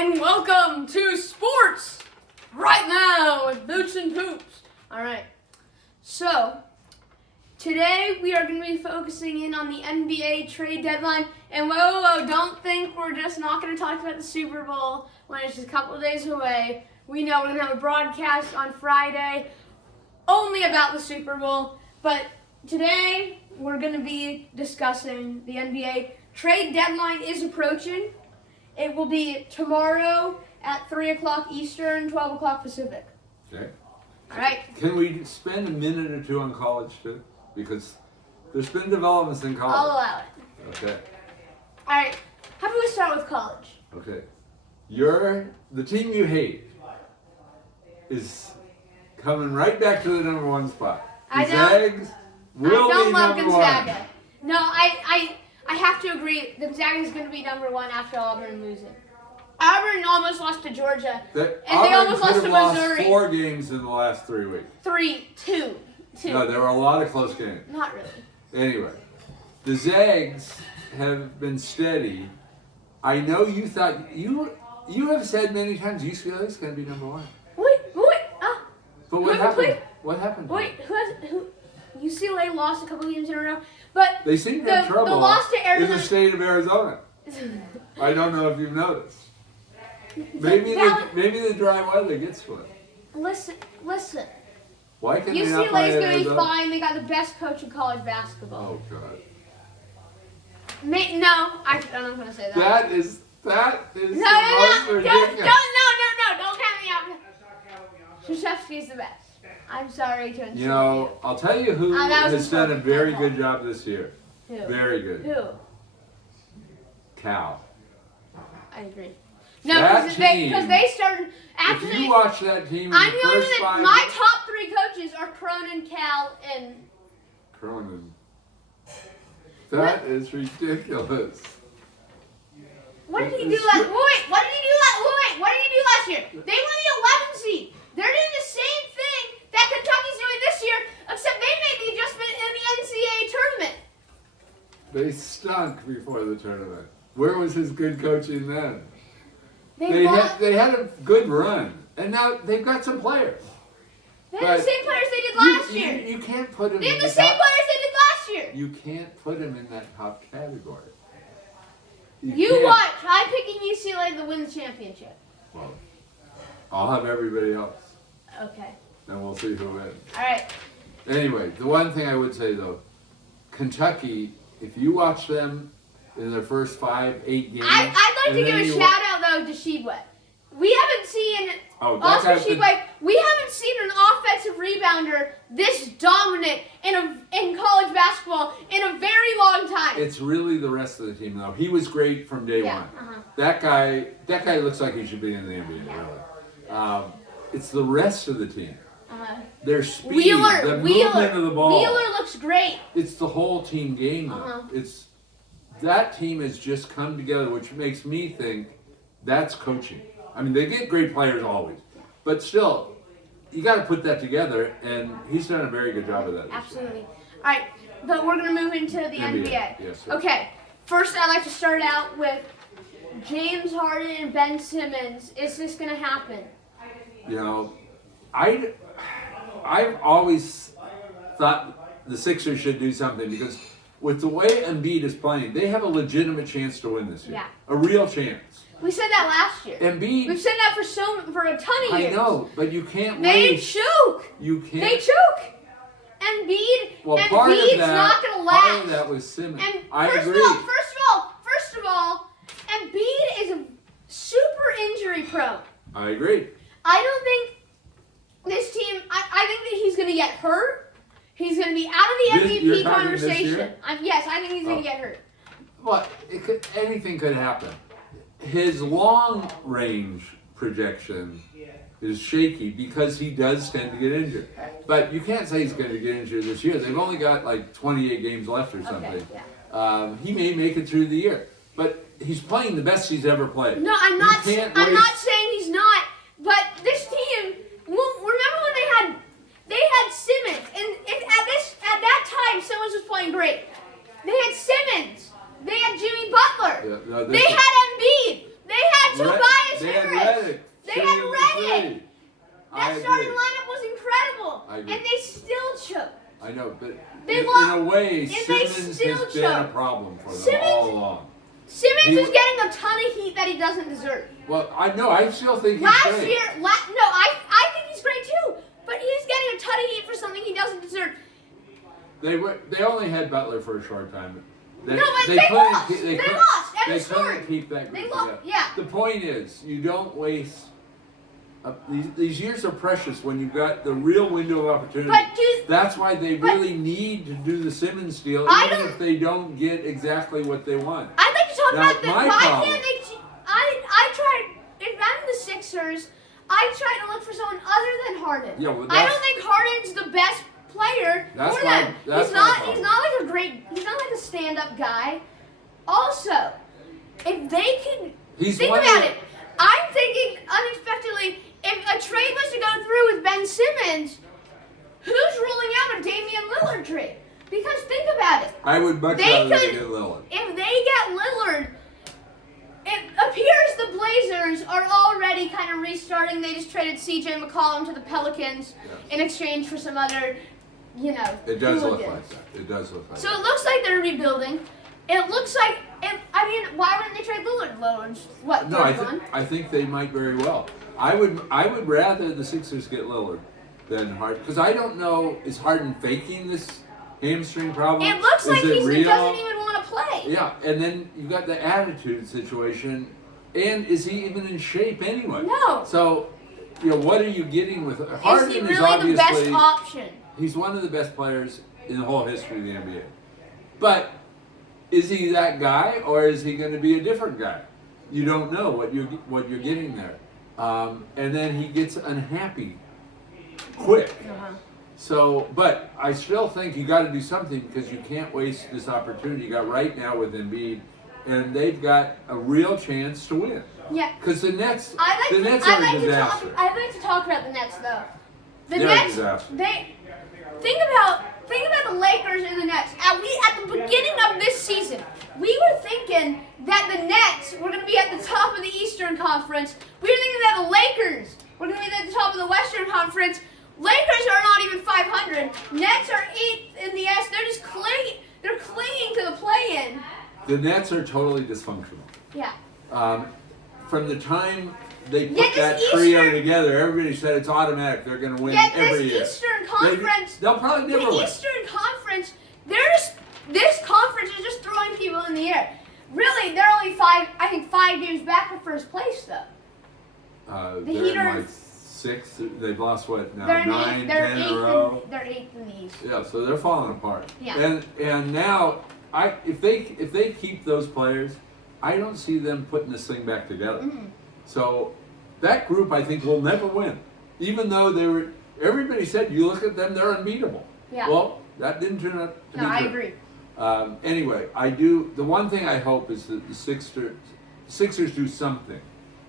and welcome to Sports Right Now with Boots and Poops. Alright, so today we are going to be focusing in on the NBA trade deadline. And whoa, don't think we're just not going to talk about the Super Bowl when it's just a couple of days away. We know we're going to have a broadcast on Friday only about the Super Bowl. But today we're going to be discussing the NBA trade deadline is approaching. It will be tomorrow at 3 o'clock Eastern, 12 o'clock Pacific. Okay. All right. Can we spend a minute or two on college too? Because there's been developments in college. I'll allow it. Okay. All right. How about we start with college? Okay. The team you hate is coming right back to the number one spot. I Zags will don't be love number Gonzaga. one. No, I have to agree. Gonzaga is going to be number one after Auburn losing. Auburn almost lost to Georgia, and they almost lost to Missouri. Lost 4 games in the last 3 weeks. Two. No, there were a lot of close games. Not really. Anyway, the Zags have been steady. I know you thought you have said many times UCLA is going to be number one. Wait. But what happened? What happened? Wait, who? UCLA lost a couple games in a row, but they seem to have trouble the loss to Arizona, in the state of Arizona. I don't know if you've noticed. Maybe the dry weather gets to it. Listen. Why can they not UCLA play is going to be Arizona? fine. They got the best coach in college basketball. Oh God. I'm not going to say that. That is No, the most ridiculous. don't count me out. Krzyzewski's the best. I'm sorry to insult you. I'll tell you who that was has done a insulting. very good job this year. Who? Very good. Who? Cal. I agree. No, That because team, they started If actually. you watch that team in I'm the going first to 5 my top 3 coaches are Cronin, Cal, and Cronin. That is ridiculous. what did he do last? What did he do last year? They won the 11 seed. They're doing the same thing that Kentucky's doing this year, except they made the adjustment in the NCAA tournament. They stunk before the tournament. Where was his good coaching then? They had a good run, and now they've got some players. had the same players they did last year. You can't put them. They had in the the same top, players they did last year. You can't put them in that top category. You can't. watch. I'm picking UCLA to win the championship. Well, I'll have everybody else, Okay. and we'll see who wins. All right. Anyway, the one thing I would say though, Kentucky, if you watch them in their first 5-8 games, I'd like to give a shout out though to Shebue. We haven't seen Oscar Shebue. We haven't seen an offensive rebounder this dominant in college basketball in a very long time. It's really the rest of the team though. He was great from day one. That guy looks like he should be in the NBA. Really. It's the rest of the team. Their speed, the movement of the ball. Wheeler looks great. It's the whole team game though. That team has just come together, which makes me think that's coaching. I mean, they get great players always, but still, you got to put that together, and he's done a very good job of that. Absolutely. All right, but we're going to move into the NBA. Yes, sir. Okay, first I'd like to start out with James Harden and Ben Simmons. Is this going to happen? I've always thought the Sixers should do something because with the way Embiid is playing, they have a legitimate chance to win this year. Yeah. A real chance. We said that last year. Embiid. We've said that for a ton of years. I know, but you can't They wait. choke. You can't. They choke. Embiid's not going to last. Part of that was Simmons. And I agree. First of all, Embiid is a super injury prone. I agree. I don't think this team. I think that he's going to get hurt. He's going to be out of the MVP conversation. Yes, I think he's going to get hurt. Well, anything could happen. His long range projection is shaky because he does tend to get injured. But you can't say he's going to get injured this year. They've only got like 28 games left or something. Okay, yeah. He may make it through the year. But he's playing the best he's ever played. No, I'm not saying he's not. But this team, remember when they had Simmons, and at that time Simmons was playing great. They had Simmons. They had Jimmy Butler. Yeah, they had Embiid. They had Tobias I know, but They in lost, a way, and they Simmons still has been a choke. problem for them Simmons- all along. Simmons He- is getting a ton of heat that he doesn't deserve. Well, I know. I still think he's Last great. year, I think he's great too. But he's getting a ton of heat for something he doesn't deserve. They only had Butler for a short time. No, but they couldn't lost. keep- They couldn't- lost. End They of story. couldn't keep that They group lost. together. Yeah. The point is, you don't waste. These years are precious when you've got the real window of opportunity. But do- That's why they but- really need to do the Simmons deal, I even don't- if they don't get exactly what they want. I'd like to talk Now, about this. my Why problem- can't they? I tried. If I'm the Sixers, I try to look for someone other than Harden. Yeah, well, I that's- don't think Harden's the best player That's for my- them. that's He's my not. problem. He's not like a great. He's not like a stand-up guy. Also, if they can He's think one of about the- it, I'm thinking unexpectedly. If a trade was to go through with Ben Simmons, who's ruling out a Damian Lillard trade? Because think about it. I would much They rather could- get Lillard. If they get Lillard, it appears the Blazers are already kind of restarting. They just traded CJ McCollum to the Pelicans in exchange for some other, It does look hooligans. like that. It does look like So that. it looks like they're rebuilding. It looks like, why wouldn't they trade Lillard? Lillard's what, No, I think they might very well. I would rather the Sixers get Lillard than Harden, because I don't know, is Harden faking this hamstring problem? It looks like Is it he real? doesn't even want to play. Yeah, and then you got the attitude situation, and is he even in shape anyway? No. So, what are you getting with Harden? Is he is really obviously the best option? he's one of the best players in the whole history of the NBA. But is he that guy, or is he going to be a different guy? You don't know what you're getting there. And then he gets unhappy quick. So, but I still think you got to do something, because you can't waste this opportunity you got right now with Embiid, and they've got a real chance to win. Yeah. Because the Nets, I'd the Nets like are a to disaster. I'd like to talk about the Nets though. The They're a Nets, disaster. they think about the Lakers and the Nets. At the beginning of this season, we were thinking that the Nets were going to be at the top of the Eastern Conference. We were thinking that the Lakers were going to be at the top of the Western Conference. Lakers are not even 500. Nets are 8th in the S. They're just clinging to the play-in. The Nets are totally dysfunctional. Yeah. From the time they put Yeah, that this trio Eastern- together, everybody said it's automatic. They're going to win Yeah, every this year. Eastern Conference. They'll probably never The win. Eastern Conference, this conference is just throwing people in the air. Really, they're only 5 games back for first place, though. They're Heat are- in like 6th. They've lost what now? They're 9, they're 10 in a eighth row. they're 8th in the East. Yeah, so they're falling apart. Yeah. And now, if they keep those players, I don't see them putting this thing back together. Mm-hmm. So that group, I think, will never win, even though they were. Everybody said, you look at them, they're unbeatable. Yeah. Well, that didn't turn out to be No, I true. agree. Anyway, I do. The one thing I hope is that the Sixers do something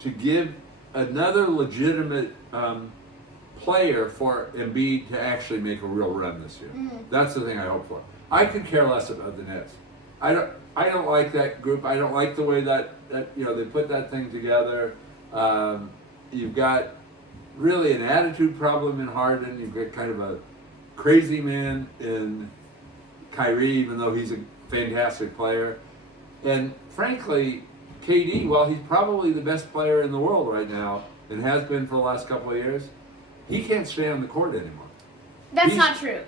to give another legitimate player for Embiid to actually make a real run this year. Mm-hmm. That's the thing I hope for. I could care less about the Nets. I don't like that group. I don't like the way that they put that thing together. You've got really an attitude problem in Harden. You've got kind of a crazy man in Kyrie, even though he's a fantastic player. And frankly, KD, while he's probably the best player in the world right now, and has been for the last couple of years, he can't stay on the court anymore. That's not true.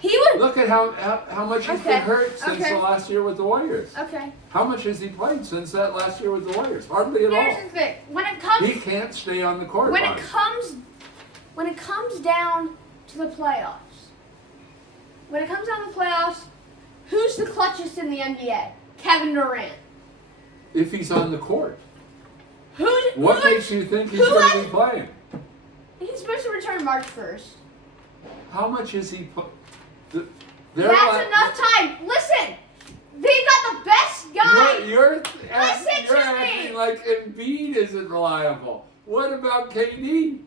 He would. Look at how much he's been hurt since the last year with the Warriors. Okay. How much has he played since that last year with the Warriors? Hardly at all. Here's the thing. When it comes. He can't stay on the court. When Bonnie. it comes down to the playoffs. When it comes down to the playoffs, who's the clutchest in the NBA? Kevin Durant. If he's on the court. What What makes you think he's who going to has- be playing? He's supposed to return March 1st. How much is he put? That's enough time. Listen, they got the best guy. You're Listen to acting me. like Embiid isn't reliable. What about KD?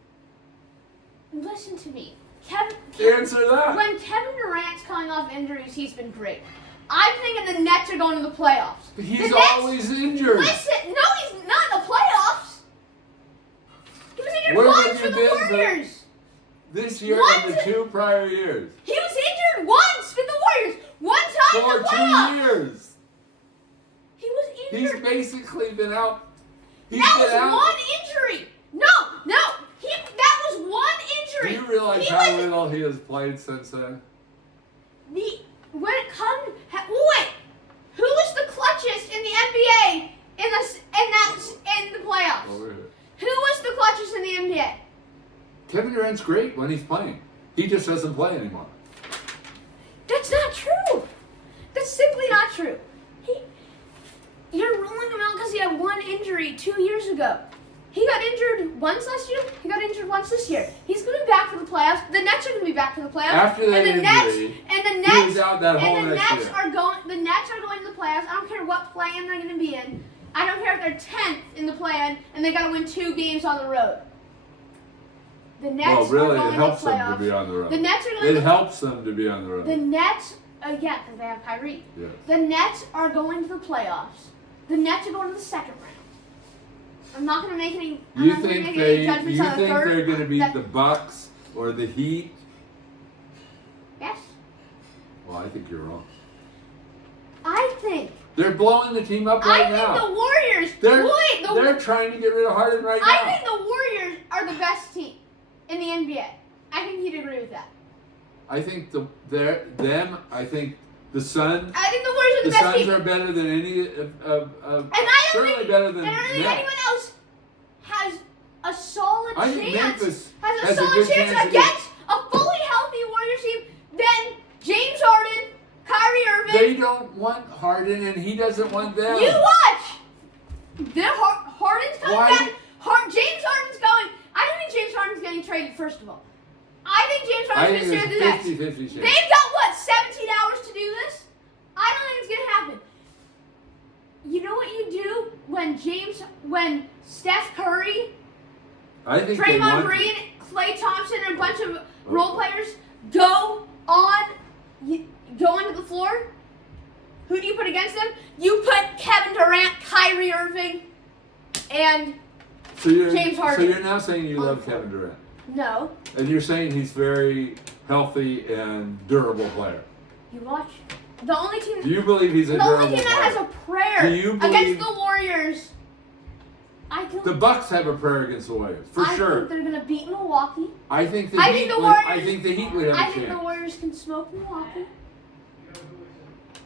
Listen to me. Kevin, Answer that. when Kevin Durant's coming off injuries, he's been great. I'm thinking the Nets are going to the playoffs. He's The Nets- always injured. Listen, no, he's not in the playoffs. He was injured Where once have for you the been for- Warriors. This year What? and the 2 prior years. He was in the for playoffs. 2 years. He was He's injured. basically been out. That was one injury. No. That was one Do injury. you realize He how was- little he has played since then? When it comes, wait, who was the clutchest in the NBA in the playoffs? Over here. Who was the clutchest in the NBA? Kevin Durant's great when he's playing. He just doesn't play anymore. That's not true. That's simply not true. You're ruling him out because he had one injury 2 years ago. He got injured once last year. He got injured once this year. He's going to be back for the playoffs. The Nets are going to be back for the playoffs. After that and the injury, Nets, he was out that whole and the next Nets year. are going. The Nets are going to the playoffs. I don't care what play-in they're going to be in. I don't care if they're 10th in the play-in and they got to win 2 games on the road. The Nets Well, really, are going it helps to the playoffs. them to be on the road. The Nets are going It helps them to be on the road. The Nets, yeah, because they have Kyrie. Yes. The Nets are going to the playoffs. The Nets are going to the second round. I'm not going to make any. You think judgments on the third. they're going to beat that- the Bucks or the Heat? Yes, Well, I think you're wrong. I think. They're blowing the team up right I think now. the Warriors. They're trying to get rid of Harden right now. I think the Warriors are the best team in the NBA. I think you'd agree with that. I think I think the Suns. I think the Warriors are The the best Suns team. are better than any of And I don't certainly think, better than and I don't think Nets. anyone else has a solid I think chance. Memphis Has a has a solid good chance chance against a fully healthy Warriors team than James Harden, Kyrie Irving. They don't want Harden, and he doesn't want them. You watch. Harden's coming Why? back. James Harden's going. I don't think James Harden's getting traded. First of all, I think James I Harden's think going to stay with the Nets. it's 50-50 chance. They've got what, 17 hours to do this? I don't think it's going to happen. You know what you do when Steph Curry, I think they Draymond want Green, Klay Thompson, and a bunch of role players go onto the floor? Who do you put against them? You put Kevin Durant, Kyrie Irving, and James Harden. So you're now saying you love Kevin Durant, no. and you're saying he's very healthy and durable player. You watch. The only team. Do you believe he's a The durable only team that player? has a prayer Do you believe- against the Warriors. I don't. The Bucks have a prayer against the Warriors, for I sure. think they're gonna beat Milwaukee. I think the I Heat think the would. I Warriors- think the Heat would have I a think the chance. Warriors can smoke Milwaukee.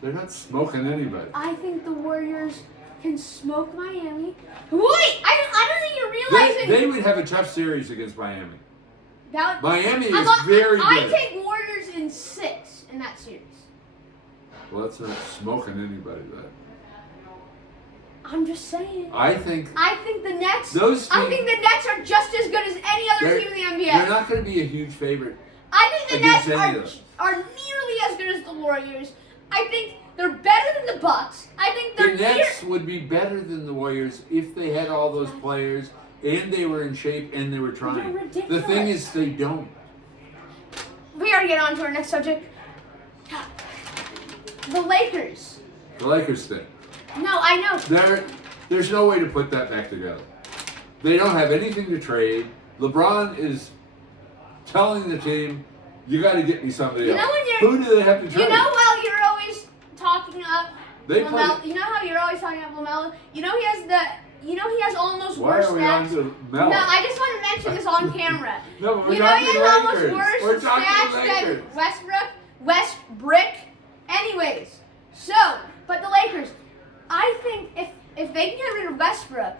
They're not smoking anybody. I think the Warriors can smoke Miami. Wait, I don't think you're realizing They would have a tough series against Miami. that. Miami is I very I good. take Warriors in 6 in that series. Well, that's not smoking anybody. That I'm just saying. I think I think the Nets. Those I teams- think the Nets are just as good as any other they're, team in the NBA. they're not going to be a huge favorite. I think the against Nets any of them. are nearly as good as the Warriors. I think they're better than the Bucks. I think The they're Nets would be better than the Warriors if they had all those players and they were in shape and they were trying. You're The ridiculous. thing is, they don't. We already get on to our next subject. The Lakers. The Lakers stink. No, I know. There's no way to put that back together. They don't have anything to trade. LeBron is telling the team, "You got to get me somebody You else." know when you're- Who do they have to trade? You know how you're always talking up They LaMelo. play- You know how you're always talking up LaMelo. You know he has almost Why worse are we on stats. to Melo? No, I just want to mention this on camera. No, but we're You know he talking has almost Lakers. worse We're talking stats than Lakers. Westbrook. Anyways, but the Lakers, I think if they can get rid of Westbrook,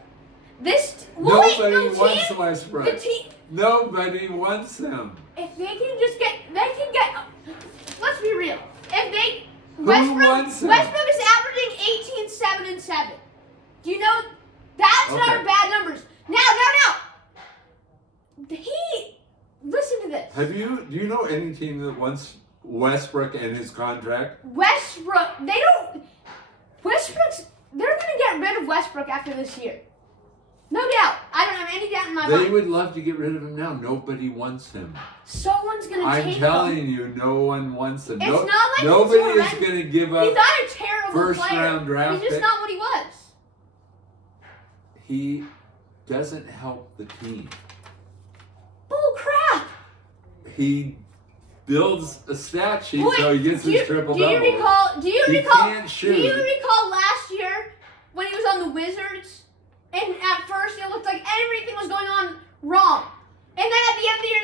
Nobody wants Westbrook. The team, Nobody wants him. if they can just get, let's be real. Who wants him? Westbrook is averaging 18, 7, and 7. Do you know that's Okay. not bad numbers? Now. Listen to this. Do you know any team that wants Westbrook and his contract? They're going to get rid of Westbrook after this year. No doubt. I don't have any doubt in my They mind. would love to get rid of him now. Nobody wants him. Someone's going to I'm take telling him. you, no one wants him. It's not like nobody he's is horrendous. going to give He's up. not a terrible first player. round draft He's just pick. not what he was. He doesn't help the team. Bull crap. He builds a stat sheet so he gets his triple double. Do you He recall? can't shoot. Do you recall last year when he was on the Wizards, and at first it looked like everything was going on wrong, and then at the end of the year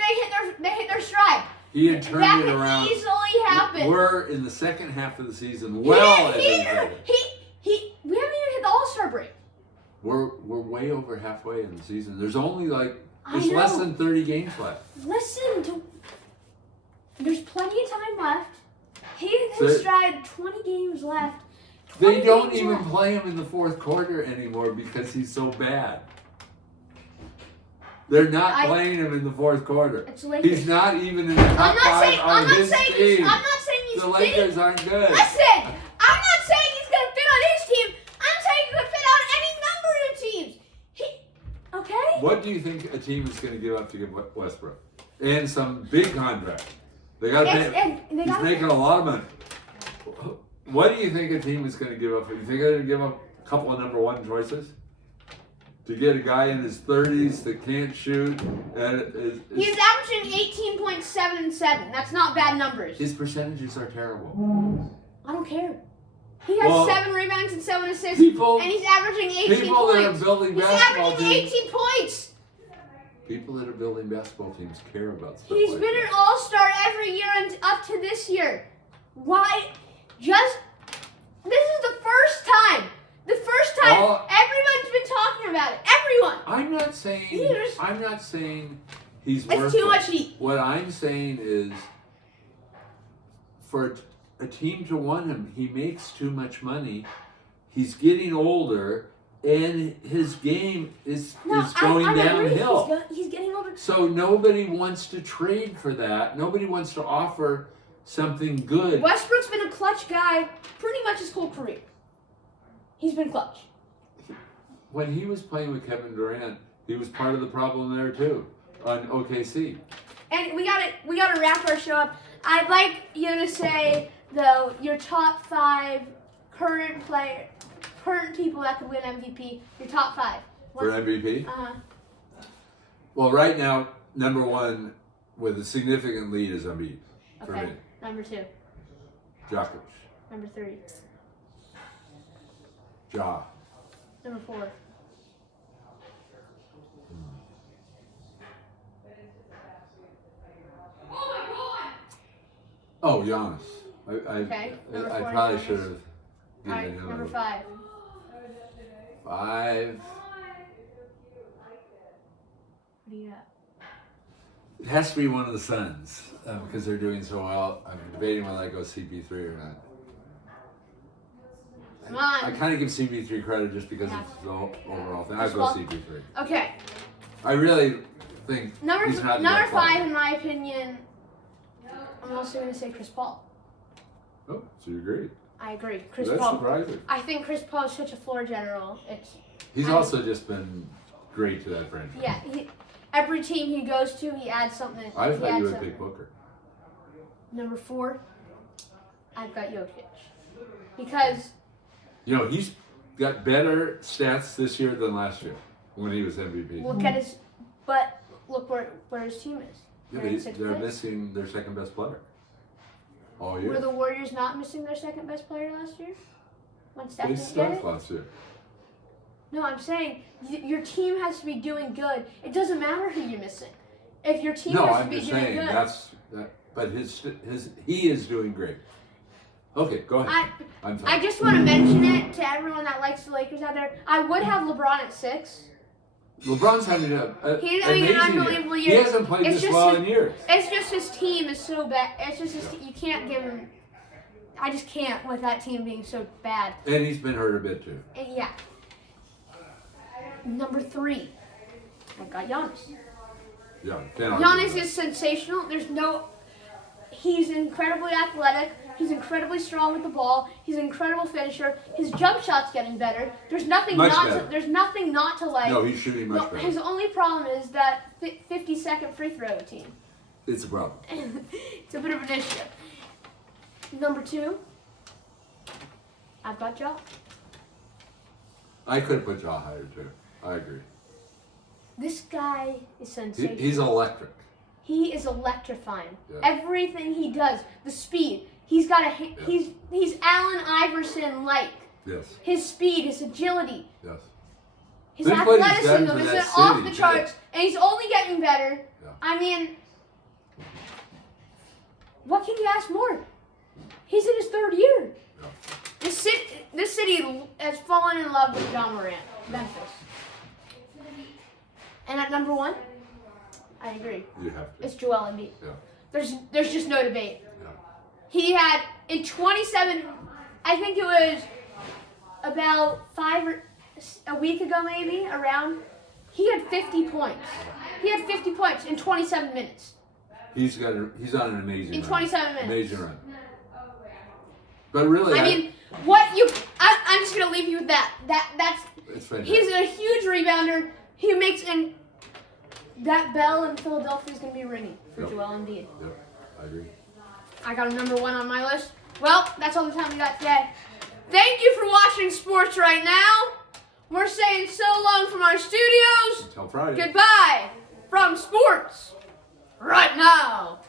they hit their stride. He had turned that it could around. easily happen. We're in the second half of the season. Well, we haven't even hit the All-Star break. we're way over halfway in the season. There's only I there's less know. than 30 games left. There's plenty of time left. He hit So- his stride. 20 games left. They 20 don't games even left. play him in the fourth quarter anymore because he's so bad. They're not playing him in the fourth quarter. It's Lakers. He's not even in the top five on his team. I'm not saying he's The Lakers aren't good. Listen, I'm not saying he's gonna fit on his team. I'm saying he's gonna fit on any number of teams. Okay? What do you think a team is going to give up to get Westbrook? And some big contract. They got to pay. He's making a lot of money. What do you think a team is going to give up? You think they're going to give up a couple of number one choices? To get a guy in his 30s that can't shoot. He's averaging 18.7 and 7. That's not bad numbers. His percentages are terrible. I don't care. He has 7 rebounds and 7 assists, People- and he's averaging 18 people points. that are building He's basketball averaging teams- 18 points. People that are building basketball teams care about stuff He's like been that. an all-star every year and up to this year. Why? This is the first time. The first time everyone's been talking about it. Everyone. I'm not saying he's It's worth too it. much heat. What I'm saying is, for a team to want him, he makes too much money. He's getting older, and his game is going downhill. He's getting older. So nobody wants to trade for that. Nobody wants to offer something good. Westbrook's been a clutch guy pretty much his whole career. He's been clutch. When he was playing with Kevin Durant, he was part of the problem there too, on OKC. And we gotta wrap our show up. I'd like you to say though your top 5 current people that could win MVP. Your top 5. For MVP? Uh-huh. Well, right now, number 1 with a significant lead is Embiid for Okay. me. Number 2. Jokic. Number 3. Ja. Number 4. Oh, Giannis. Okay. Number I 4 probably Giannis. should have given Alright, him number a 5. 5. What do you got? It has to be one of the Suns because they're doing so well. I'm debating whether I go CP3 or not. Come on. I kind of give CP3 credit just because of the overall thing. I go CP3. Okay. I really think Number he's not 5, in my opinion, I'm also going to say Chris Paul. Oh, so you agree? I agree. Chris That's Paul. surprising. I think Chris Paul is such a floor general. He's also just been great to that franchise. Yeah. Every team he goes to, he adds something. I thought you would something. pick Booker. Number 4, I've got Jokic. Because You know, he's got better stats this year than last year when he was MVP. look where his team is. Yeah, They're in 6th they're place. missing their second best player all year. Were the Warriors not missing their second best player last year? When Steph They didn't get stuck it? last year. No, I'm saying your team has to be doing good. It doesn't matter who you're missing. If your team No, has I'm to be just doing saying good. but he is doing great. Okay, go ahead. I'm sorry. I just want to mention it to everyone that likes the Lakers out there. I would have LeBron at 6. LeBron's having He's having an amazing unbelievable year. year. He hasn't played It's this just well his- in years. It's just his team is so bad. It's just you can't give him. I just can't with that team being so bad. And he's been hurt a bit too. And yeah. Number 3, I've got Giannis. Yeah, Giannis is sensational. He's incredibly athletic. He's incredibly strong with the ball. He's an incredible finisher. His jump shot's getting better. There's nothing Much not better. to. There's nothing not to like. No, he's shooting much better. His only problem is that 50-second free throw routine. It's a problem. It's a bit of an issue. Number 2, I've got Ja. I could have put Ja higher too. I agree. This guy is sensational. He's electric. He is electrifying. Yeah. Everything he does, the speed. He's got he's Allen Iverson like. Yes. His speed, his agility, Yes. his Think what he's done athleticism for is that off city, the too. charts, and he's only getting better. Yeah. I mean, what can you ask more? He's in his third year. Yeah. This city has fallen in love with John Morant, Memphis. And at number 1, I agree. You have to. It's Joel Embiid. Yeah. There's just no debate. Yeah. He had in 27. I think it was about a week ago, maybe around. He had 50 points. He had 50 points in 27 minutes. He's on an amazing In run. 27 minutes. Amazing run. But really, I mean, I'm just gonna leave you with that. That's. it's fantastic. He's a huge rebounder. He makes that bell in Philadelphia is gonna be ringing for Yep. Joel Embiid. Yep, I agree. I got him number 1 on my list. Well, that's all the time we got today. Thank you for watching Sports Right Now. We're saying so long from our studios. Until Friday. Goodbye from Sports Right Now.